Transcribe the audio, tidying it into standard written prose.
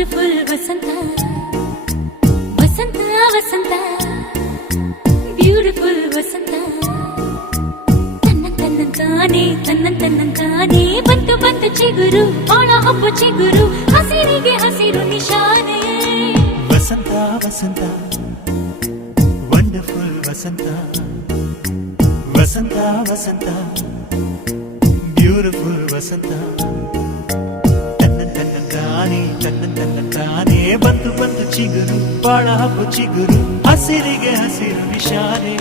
beautiful ವಸಂತ ವಸಂತ ವಸಂತ beautiful ವಸಂತ ತನ್ನಂತಾನೆ ಬಂತು ಬಂತು ಚಿಗುರು ಬಾಳ ಹಬ್ಬ ಚಿಗುರು ಹಸಿರಿಗೆ ಹಸಿರು ನಿಶಾನೆ ವಸಂತ ವಸಂತ ವಂಡರ್ಫುಲ್ ವಸಂತ ವಸಂತ ವಸಂತ ಬ್ಯೂಟಿಫುಲ್ ವಸಂತ ತನ್ನಂತಾನೆ ಬಂತು ಬಂತು ಚಿಗುರು ಬಾಳ ಹಬ್ಬ ಚಿಗುರು ಹಸಿರಿಗೆ ಹಸಿರು ನಿಶಾನೆ